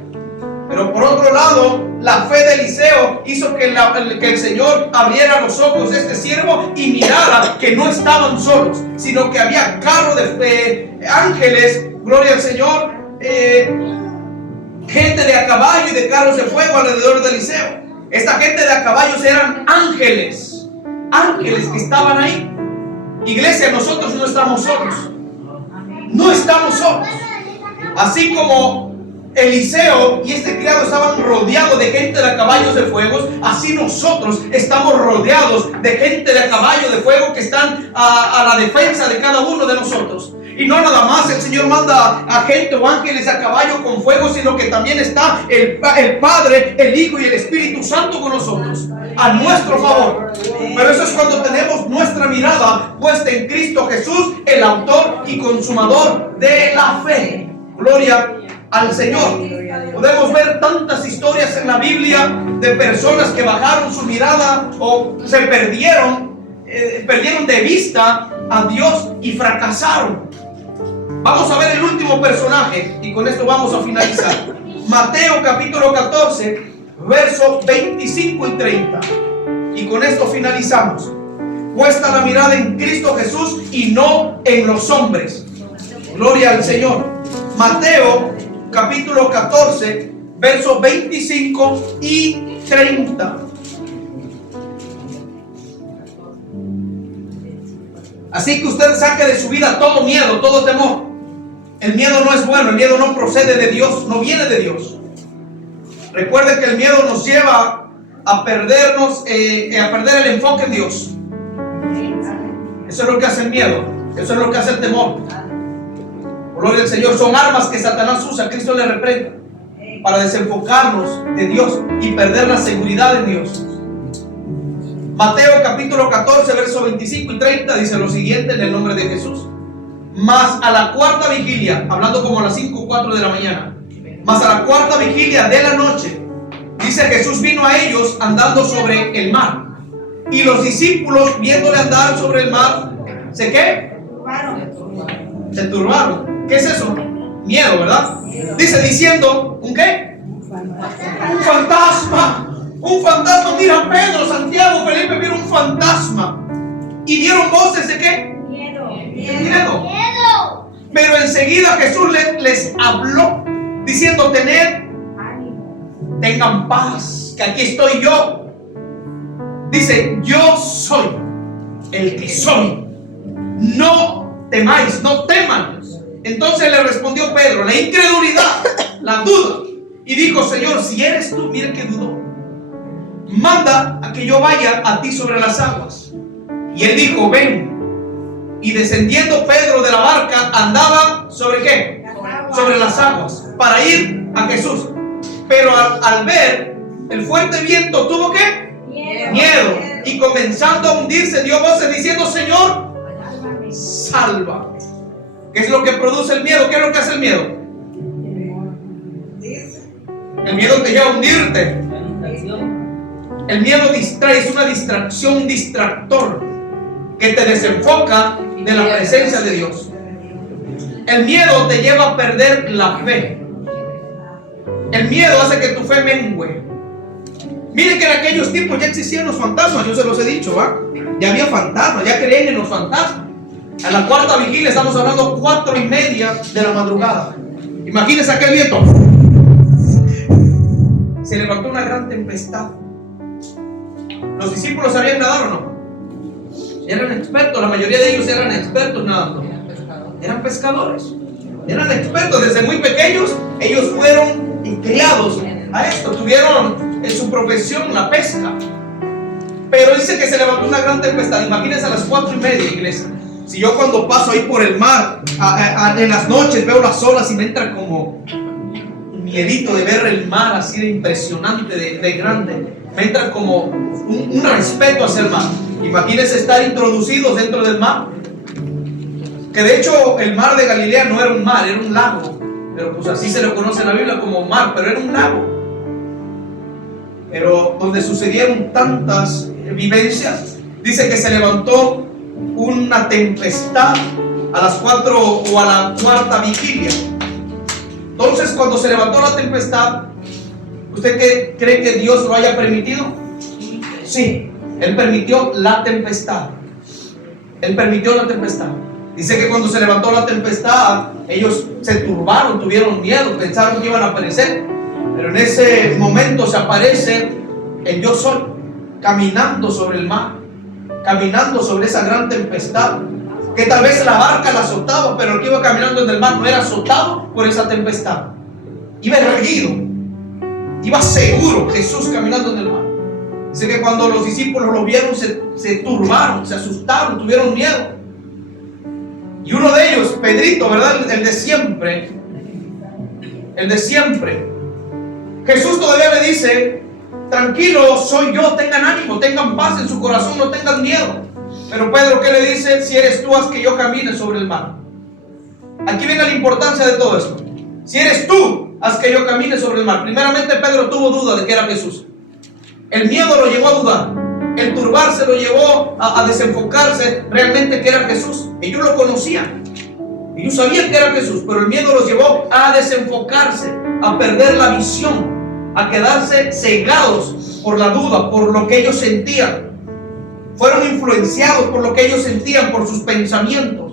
Pero por otro lado, la fe de Eliseo hizo que el Señor abriera los ojos de este siervo y mirara que no estaban solos, sino que había carros de ángeles, gloria al Señor, gente de a caballo y de carros de fuego alrededor de Eliseo. Esta gente de a caballos eran ángeles, ángeles que estaban ahí. Iglesia, nosotros no estamos solos, no estamos solos. Así como Eliseo y este criado estaban rodeados de gente de a caballos de fuego, así nosotros estamos rodeados de gente de a caballo de fuego que están a la defensa de cada uno de nosotros. Y no nada más el Señor manda a gente o ángeles a caballo con fuego, sino que también está el Padre, el Hijo y el Espíritu Santo con nosotros, a nuestro favor. Pero eso es cuando tenemos nuestra mirada puesta en Cristo Jesús, el autor y consumador de la fe. Gloria al Señor. Podemos ver tantas historias en la Biblia de personas que bajaron su mirada o se perdieron de vista a Dios y fracasaron. Vamos a ver el último personaje y con esto vamos a finalizar. Mateo capítulo 14, versos 25 y 30. Y con esto finalizamos. Puesta la mirada en Cristo Jesús y no en los hombres. Gloria al Señor. Mateo capítulo 14, versos 25 y 30. Así que usted saque de su vida todo miedo, todo temor. El miedo no es bueno, el miedo no procede de Dios, no viene de Dios. Recuerde que el miedo nos lleva a perdernos, a perder el enfoque en Dios. Eso es lo que hace el miedo, eso es lo que hace el temor. Gloria al Señor, son armas que Satanás usa, Cristo le reprenda, para desenfocarnos de Dios y perder la seguridad en Dios. Mateo capítulo 14, versos 25 y 30 dice lo siguiente en el nombre de Jesús. Mas a la cuarta vigilia, hablando como a las 5 o 4 de la mañana, mas a la cuarta vigilia de la noche, dice, Jesús vino a ellos andando sobre el mar. Y los discípulos, viéndole andar sobre el mar, ¿se qué? Se turbaron. ¿Qué es eso? Miedo, ¿verdad? Dice, diciendo, ¿un qué? Un fantasma. Un fantasma. Mira, Pedro, Santiago, Felipe vieron un fantasma. Y dieron voces de qué? Miedo. Pero enseguida Jesús les habló diciendo, tengan paz, que aquí estoy yo. Dice, yo soy el que soy. No temáis, no teman. Entonces le respondió Pedro, la incredulidad, la duda, y dijo, Señor, si eres tú, mire que dudó, manda a que yo vaya a ti sobre las aguas. Y él dijo, ven. Y descendiendo Pedro de la barca, andaba ¿sobre qué? Sobre las aguas, para ir a Jesús. Pero al ver el fuerte viento, ¿tuvo qué? Miedo. Y comenzando a hundirse, dio voces diciendo: Señor, salva. ¿Qué es lo que produce el miedo? ¿Qué es lo que hace el miedo? El miedo te lleva a hundirte. El miedo distrae, es una distracción, un distractor que te desenfoca de la presencia de Dios. El miedo te lleva a perder la fe. El miedo hace que tu fe mengue. Miren que en aquellos tiempos ya existían los fantasmas, yo se los he dicho, ¿va? Ya había fantasmas, ya creían en los fantasmas. A la cuarta vigilia estamos hablando 4:30 de la madrugada. Imagínense aquel viento. Se levantó una gran tempestad. ¿Los discípulos sabían nadar o no? Eran expertos, la mayoría de ellos eran expertos nadando. Eran pescadores, eran expertos desde muy pequeños. Ellos fueron criados a esto, tuvieron en su profesión la pesca. Pero dice que se levantó una gran tempestad. Imagínense a las 4:30, iglesia. Si yo cuando paso ahí por el mar en las noches veo las olas y me entra como un miedito de ver el mar así de impresionante, de grande. Me entra como un respeto hacia el mar. Imagínense estar introducidos dentro del mar. Que de hecho el mar de Galilea no era un mar, era un lago. Pero pues así se lo conoce en la Biblia como mar, pero era un lago. Pero donde sucedieron tantas vivencias, dice que se levantó una tempestad a las 4 o a la cuarta vigilia. Entonces, cuando se levantó la tempestad, ¿usted cree que Dios lo haya permitido? Sí, Él permitió la tempestad. Él permitió la tempestad. Dice que cuando se levantó la tempestad, ellos se turbaron, tuvieron miedo, pensaron que iban a perecer. Pero en ese momento se aparece el Yo Soy, caminando sobre el mar, caminando sobre esa gran tempestad, que tal vez la barca la azotaba, pero el que iba caminando en el mar no era azotado por esa tempestad. Iba erguido, iba seguro, Jesús caminando en el mar. Dice que cuando los discípulos lo vieron, se turbaron, se asustaron, tuvieron miedo. Y uno de ellos, Pedrito, ¿verdad? El de siempre. El de siempre. Jesús todavía le dice: tranquilo, soy yo, tengan ánimo, tengan paz en su corazón, no tengan miedo. Pero Pedro, ¿qué le dice? Si eres tú, haz que yo camine sobre el mar. Aquí viene la importancia de todo esto. Si eres tú, haz que yo camine sobre el mar. Primeramente, Pedro tuvo duda de que era Jesús. El miedo lo llevó a dudar. El turbarse lo llevó a desenfocarse realmente que era Jesús. Ellos lo conocían, ellos sabían que era Jesús, pero el miedo los llevó a desenfocarse, a perder la visión, a quedarse cegados por la duda, por lo que ellos sentían. Fueron influenciados por lo que ellos sentían, por sus pensamientos,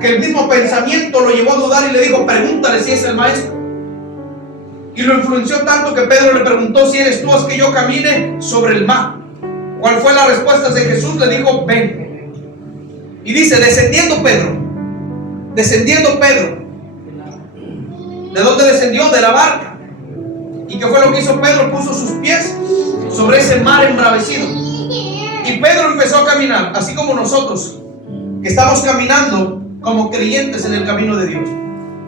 que el mismo pensamiento lo llevó a dudar y le dijo: pregúntale si es el maestro. Y lo influenció tanto que Pedro le preguntó: si eres tú, haz que yo camine sobre el mar. ¿Cuál fue la respuesta de Jesús? Le dijo: ven. Y dice: descendiendo Pedro. ¿De dónde descendió? De la barca. ¿Y qué fue lo que hizo Pedro? Puso sus pies sobre ese mar embravecido. Y Pedro empezó a caminar, así como nosotros, que estamos caminando como creyentes en el camino de Dios.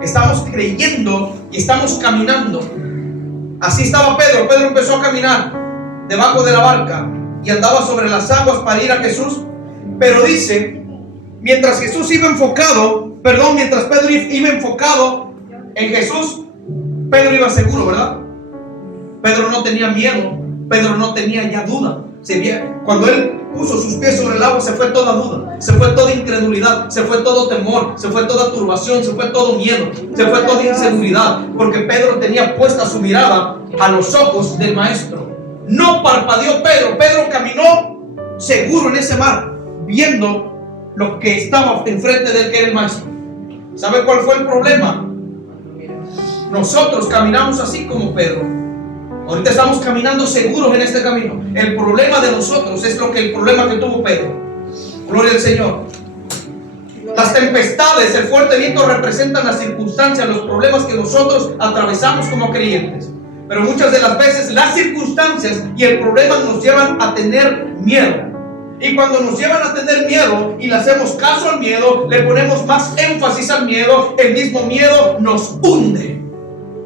Estamos creyendo y estamos caminando. Así estaba Pedro. Pedro empezó a caminar debajo de la barca y andaba sobre las aguas para ir a Jesús. Pero dice, mientras Pedro iba enfocado en Jesús, Pedro iba seguro, ¿verdad? Pedro no tenía miedo, Pedro no tenía ya duda. Cuando él puso sus pies sobre el agua, se fue toda duda, se fue toda incredulidad, se fue todo temor, se fue toda turbación, se fue todo miedo, se fue toda inseguridad, porque Pedro tenía puesta su mirada a los ojos del Maestro. No parpadeó Pedro caminó seguro en ese mar, viendo lo que estaba enfrente de él, que era el Maestro. ¿Sabe cuál fue el problema? Nosotros caminamos así como Pedro. Ahorita estamos caminando seguros en este camino. El problema de nosotros es el problema que tuvo Pedro. Gloria al Señor. Las tempestades, el fuerte viento representan las circunstancias, los problemas que nosotros atravesamos como creyentes. Pero muchas de las veces las circunstancias y el problema nos llevan a tener miedo. Y cuando nos llevan a tener miedo y le hacemos caso al miedo, le ponemos más énfasis al miedo, el mismo miedo nos hunde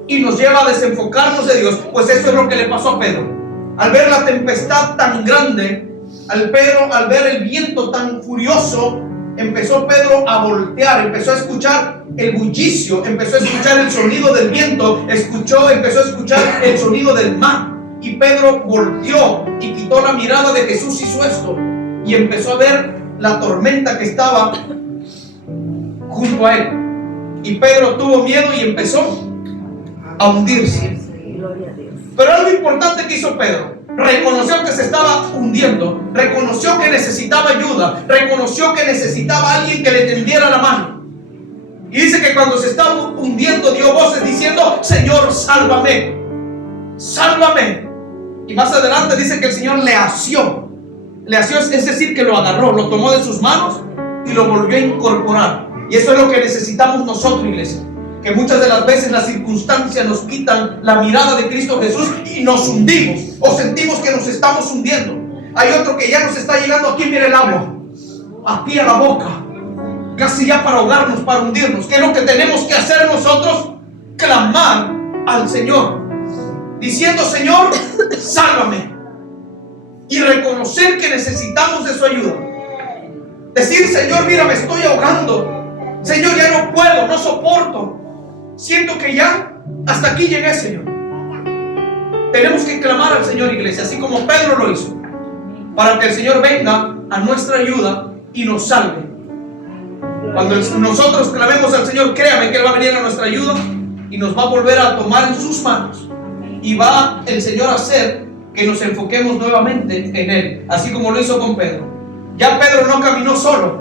y nos lleva a desenfocarnos de Dios. Pues eso es lo que le pasó a Pedro. Al ver la tempestad tan grande, al ver el viento tan furioso, empezó Pedro a voltear, empezó a escuchar el bullicio, empezó a escuchar el sonido del viento, empezó a escuchar el sonido del mar. Y Pedro volteó y quitó la mirada de Jesús, hizo esto y empezó a ver la tormenta que estaba junto a él. Y Pedro tuvo miedo y empezó a hundirse. Pero algo importante que hizo Pedro: reconoció que se estaba hundiendo, reconoció que necesitaba ayuda, reconoció que necesitaba a alguien que le tendiera la mano. Y dice que cuando se estaba hundiendo dio voces diciendo: Señor, sálvame, sálvame. Y más adelante dice que el Señor le asió, es decir, que lo agarró, lo tomó de sus manos y lo volvió a incorporar. Y eso es lo que necesitamos nosotros, iglesia, que muchas de las veces las circunstancias nos quitan la mirada de Cristo Jesús y nos hundimos o sentimos que nos estamos hundiendo. Hay otro que ya nos está llegando aquí, mire el agua, aquí a la boca, casi ya para ahogarnos, para hundirnos. ¿Qué es lo que tenemos que hacer nosotros? Clamar al Señor, diciendo: Señor, sálvame. Y reconocer que necesitamos de su ayuda. Decir: Señor, mira, me estoy ahogando. Señor, ya no puedo, no soporto. Siento que ya hasta aquí llegué, Señor. Tenemos que clamar al Señor, iglesia, así como Pedro lo hizo, para que el Señor venga a nuestra ayuda y nos salve. Cuando nosotros clamemos al Señor, créame que Él va a venir a nuestra ayuda y nos va a volver a tomar en sus manos. Y va el Señor a hacer que nos enfoquemos nuevamente en Él, así como lo hizo con Pedro. Ya Pedro no caminó solo,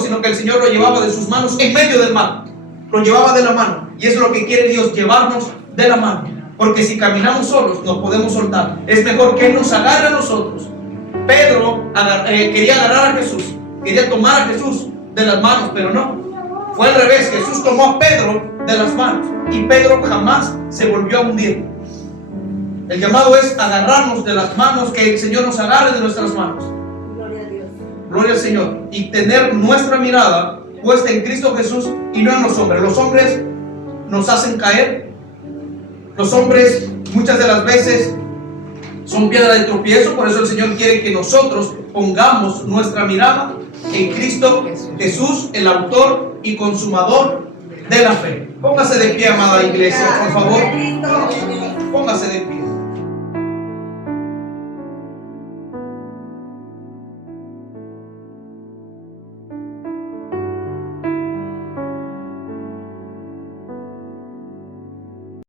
sino que el Señor lo llevaba de sus manos en medio del mar, lo llevaba de la mano. Y eso es lo que quiere Dios, llevarnos de la mano, porque si caminamos solos nos podemos soltar. Es mejor que Él nos agarre a nosotros. Pedro quería agarrar a Jesús, quería tomar a Jesús de las manos, pero no, fue al revés. Jesús tomó a Pedro de las manos y Pedro jamás se volvió a hundir. El llamado es agarrarnos de las manos, que el Señor nos agarre de nuestras manos. Gloria a Dios. Gloria al Señor. Y tener nuestra mirada puesta en Cristo Jesús y no en los hombres. Los hombres nos hacen caer. Los hombres muchas de las veces son piedra de tropiezo. Por eso el Señor quiere que nosotros pongamos nuestra mirada en Cristo Jesús, el autor y consumador de la fe. Póngase de pie, amada iglesia, por favor. Póngase de pie.